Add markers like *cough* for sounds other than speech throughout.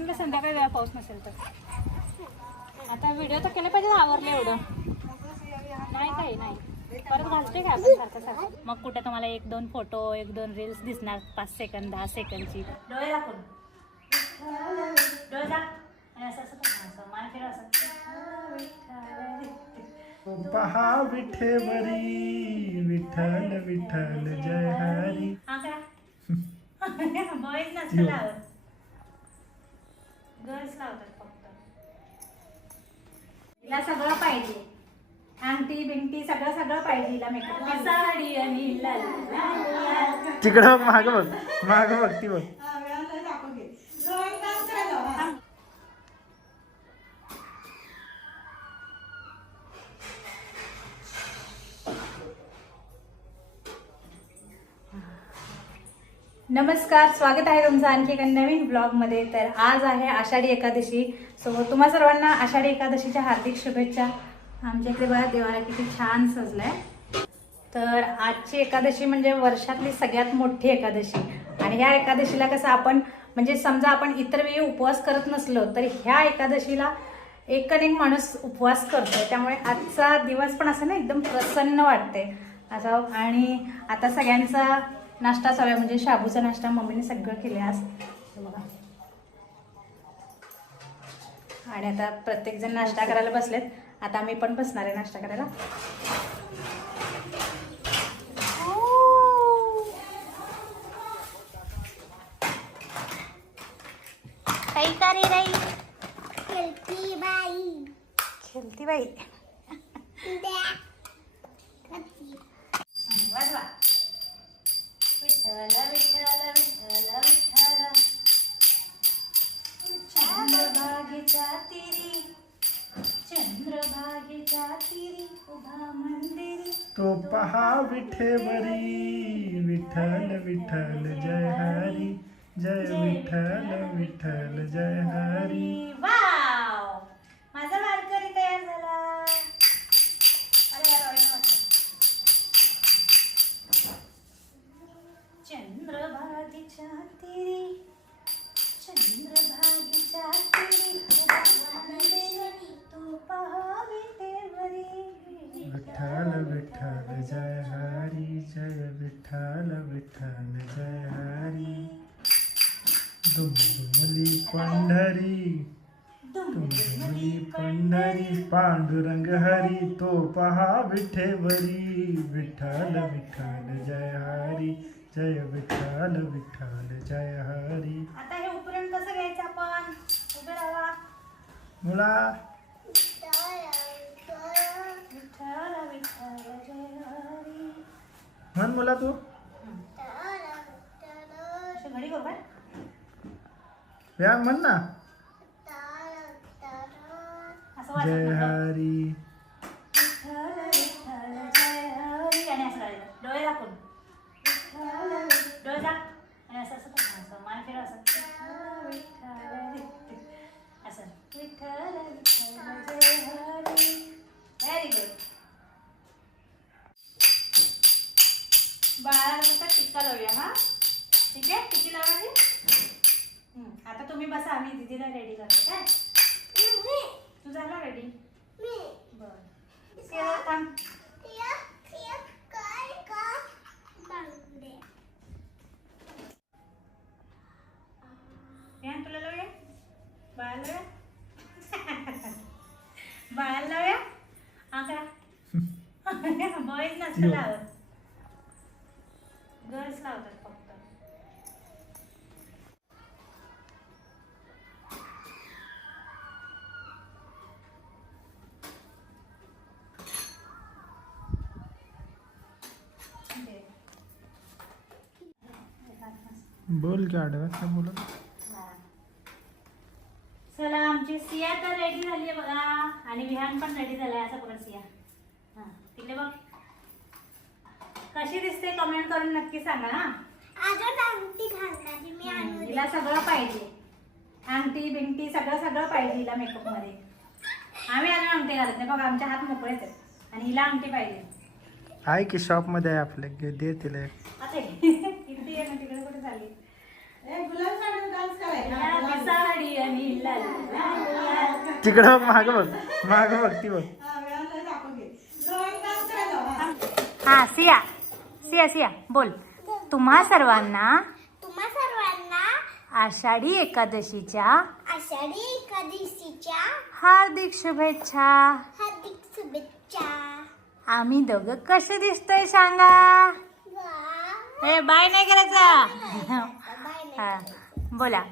म्हणलं संध्याकाळी वेळा पाऊस नसेल तर. आता व्हिडिओ तर केले पाहिजे आवरलं एवढं. नाही काही नाही. परत घालते का आपण सारखं सारखं? मग कुठे तुम्हाला एक दोन फोटो एक दोन रील्स दिसणार. पाच सेकंद दहा सेकंदची डोळे दाखवून डोळे दाख. असं असं. असं मान फिरव असं. पहा विठेवरी विठ्ठल विठ्ठल जय हरी. हा करा *laughs* बॉईज नसतं गर्ल्स लावतात फक्त. तिला सगळं पाहिजे. अंगठी बिंगठी सगळं सगळं पाहिजे हिला मेकअप साडी आणि लाल लाल. तिकडं माग बघ माग बघ ती बघ. नमस्कार स्वागत आहे तुमचं आणखी एका नवीन ब्लॉगमध्ये. तर आज आहे आषाढी एकादशी. सो तुम्हा सर्वांना आषाढी एकादशीच्या हार्दिक शुभेच्छा. आमच्या इकडे बघा देवाला किती छान सजलाय. तर आजची एकादशी म्हणजे वर्षातली सगळ्यात मोठी एकादशी. आणि ह्या एकादशीला कसं आपण म्हणजे समजा आपण इतर वेळी उपवास करत नसलो तर ह्या एकादशीला एक एक माणूस उपवास करतो त्यामुळे आजचा दिवस पण असं ना एकदम प्रसन्न वाटते असं आणि आता सगळ्यांचा नाश्ता आहे म्हणजे शाबूचा नाश्ता मम्मीने सगळं केलं आज. बघा. आणि आता प्रत्येकजण नाश्ता करायला बसलेत. आता मी पण बसणार आहे नाश्ता करायला. खेळती बाई. खेळती बाई वाजवा. विठ्ठल विठ्ठल विठ्ठल विठ्ठल चंद्रभागेच्या तिरी चंद्रभागेच्या तिरी उभा मंदिरी तो पहा विठेवरी विठ्ठल विठ्ठल, जय हरी, जय विठ्ठल विठ्ठल, जय हरी। वाव चंद्रभागेच्या तिरी चंद्रभागेच्या तिरी उभा मंदिरी, तू पहावी तेवरी विठ्ठल विठ्ठल जय हरी जय विठ्ठल विठ्ठल जय हरी। दुमदुमली पंढरी दुमदुमली पंढरी पांडुरंग हरी तो पहा विठेवरी। विठ्ठल विठ्ठल जय हरी। जय विठ्ठल विठ्ठल जय हरी. आता हे उपरण कसं घ्यायचं आपण? उभे राहा. मुला. विठ्ठल विठ्ठल जय हरी. म्हण मुला तू. अशी घडी करू काय? या म्हण ना. असं वाजत जय. हरी. बाळाला कसं टिक्का लावूया हा? ठीक आहे? टिक्की लावायची आता तुम्ही बसा आम्ही दीदीला रेडी करतो काय? तू झाला रेडी बरं. केलं थांब. तुला लावूया? बाळाला लावूया? बाळाला लावूया? हा करा बॉईज *laughs* *laughs* नसतं. लावत. बोल की आडव्यात काय बोलत? चला आमची सिया तर रेडी झाली आहे बघा. आणि विहान पण रेडी झालाय असं बघा सिया. हा तिकडे बघ. कशी दिसते कमेंट करून नक्की सांगा हा. हम्म, हिला सगळं पाहिजे. अंगठी बिंगठी सगळं सगळं पाहिजे हिला मेकअपमध्ये. आम्ही अजून अंगठी घालत नाही. बघा आमच्या हात मोकळेच आहेत. आणि हिला अंगठी पाहिजे. आहे की शॉपमध्ये आहे आपल्या घे- दे तिला एक. आता किती आहे ना तिकडे कुठे झाली साडी ती तिकडं बघ माग बघ माग बघ ती बघ. हा सिया. सिया सिया बोल. तुम्हा सर्वांना तुम्हा सर्वांना आषाढी एकादशीच्या आषाढी एकादशीच्या हार्दिक शुभेच्छा. हार्दिक शुभेच्छा. आम्ही दोघं कसे दिसतोय सांगा. हे बाय नाही करायचा. हा बोला.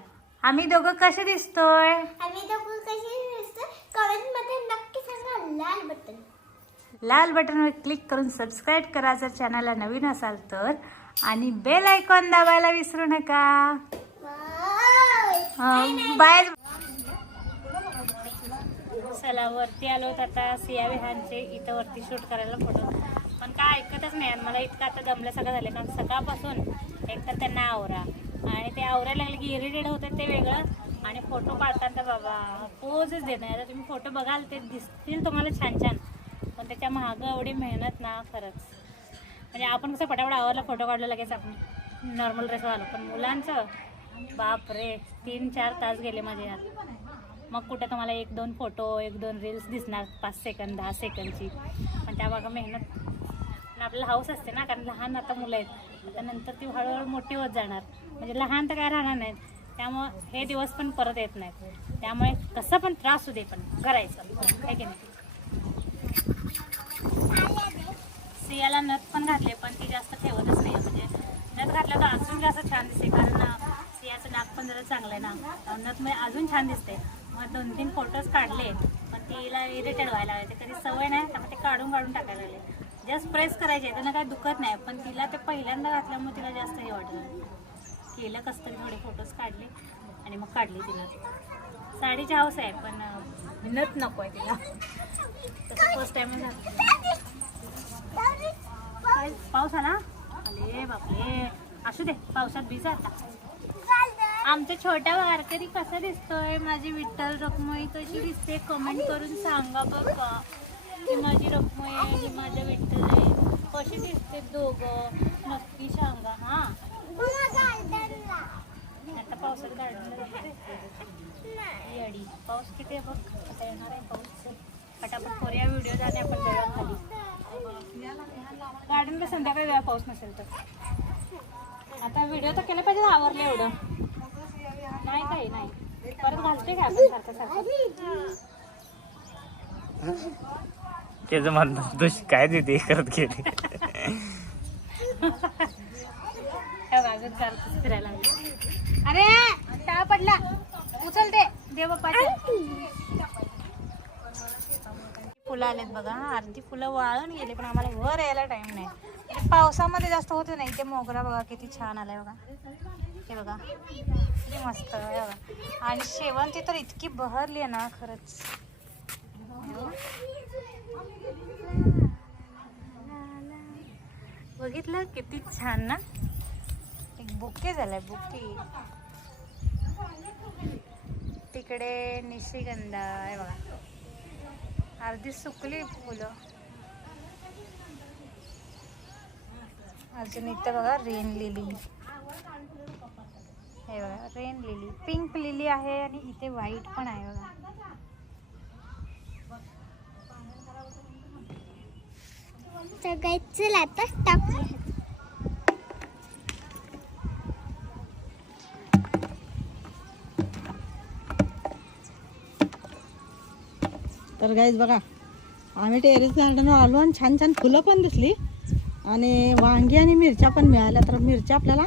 आम्ही दोघं कसे दिसतोय? आम्ही दोघं कशी दिसतो कमेंटमध्ये नक्की सांगा लाल बटन. लाल बटनवर क्लिक करून सबस्क्राईब करा जर चॅनलला नवीन असाल तर. आणि बेल आयकॉन दाबायला विसरू नका. बाय. बाय चला वरती आलो आता. सिया विहानचे इथं वरती शूट करायला फोटो. पण काय ऐकतच नाही आणि मला इतकं आता दमलं सगळं झालं कारण सकाळपासून एकतर त्यांना आवरा आणि ते आवरायला लागले की इरिटेड होतात ते वेगळं. आणि फोटो काढताना बाबा पोजच देत नाही. आता तुम्ही फोटो बघाल ते दिसतील तुम्हाला छान छान. पण त्याच्या मागं एवढी मेहनत ना खरंच. म्हणजे आपण कसं पटापट आवरला फोटो काढला लगेच आपण नॉर्मल ड्रेस आलो. पण मुलांचं बाप रे तीन चार तास गेले माझे यात मग कुठे तुम्हाला एक दोन फोटो एक दोन रील्स दिसणार पाच सेकंद दहा सेकंदची पण त्या बघा मेहनत आपल्याला हाऊस असते ना कारण लहान आता मुलं आहेत. त्यानंतर नंतर ती हळूहळू मोठी होत जाणार. म्हणजे लहान तर काय राहणार नाहीत. त्यामुळं हे दिवस पण परत येत नाहीत. त्यामुळे कसं पण त्रास होऊ दे पण करायचं. आहे की नाही? सियाला नथ पण घातले पण ती जास्त ठेवतच नाही. म्हणजे नथ घातलं तर अजून जास्त छान दिसते कारण सियाचं डाग पण जरा चांगलं आहे ना. नथमुळे अजून छान दिसते. मग दोन तीन फोटोज काढले पण तिला इरिटेड व्हायला लागले. ते कधी सवय नाही त्यामुळे ते काढून काढून टाकायला लागले. जस्ट प्रेस करायचे त्यांना काही दुखत नाही. पण तिला ते पहिल्यांदा घातल्यामुळे तिला जास्त हे वाटलं. केलं कसं तरी थोडे फोटोज काढले आणि मग काढली तिला. साडीची हाऊस आहे पण अं, नको आहे तिला. तसं फर्स्ट टाइम झालं. पाऊस आला? अरे बापरे. असू दे पावसात भिजा आता. आमच्या छोट्या वारकरी कसा दिसतोय? माझी विठ्ठल रखमाई कशी दिसते. कमेंट करून सांगा बघा. ही माझी रखमाई आहे ही माझ्या विठ्ठल आहे. कशी दिसते दोघं? नक्की सांगा हा. आता पावसात गार्डनला येडी. पाऊस किती आहे बघ? आता येणार आहे पाऊस. फटाफट करूया व्हिडिओ झाले आपण जवळ खाली. गार्डनला संध्याकाळी वेळा पाऊस नसेल तर. आता व्हिडिओ तर केला पाहिजे आवरलं एवढं. नाही काही नाही. परत घालते का आपण सारखं सारखं? त्याचं म्हणणं तुझी काय देते करत गेले. अरे टाळा पडला. उचल ते. देव फुलं आलेत बघा अर्धी फुलं वाळून गेली पण आम्हाला वर यायला टाइम नाही. पावसामध्ये जास्त होतो नाही. ते मोगरा बघा किती छान आलाय बघा. हे बघा किती मस्त बघा. आणि शेवंती तर इतकी बहरली आहे ना खरंच. बघितलं किती छान ना? एक बुके झालाय बुके. तिकडे निशिगंधा आहे बघा. अर्धी सुकली फुलं. अजून इथं बघा रेन लिली. हे बघा रेन लिली. पिंक लिली आहे आणि इथे व्हाईट पण आहे बघा. सगळ्याच आता. टाकूया तर गाईज बघा आम्ही टेरेस गार्डनवर आलो आणि छान छान फुलं पण दिसली. आणि वांगी आणि मिरच्या पण मिळाल्या. तर मिरच्या आपल्याला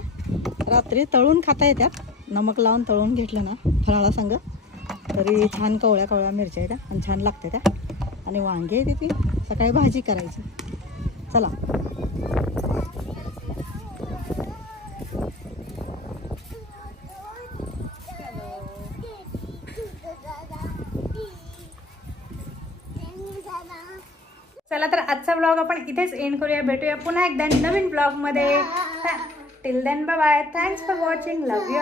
रात्री तळून खाता येतात नमक लावून तळून घेतलं ना फराळा संग. तरी छान कवळ्या कवळ्या मिरच्या येतात आणि छान लागते त्या. आणि वांगी आहे ती सकाळी भाजी करायची. चला. चला तर आजचा ब्लॉग आपण इथेच एंड करूया. भेटूया पुन्हा एकदा नवीन ब्लॉगमध्ये. Till then bye thanks for watching love you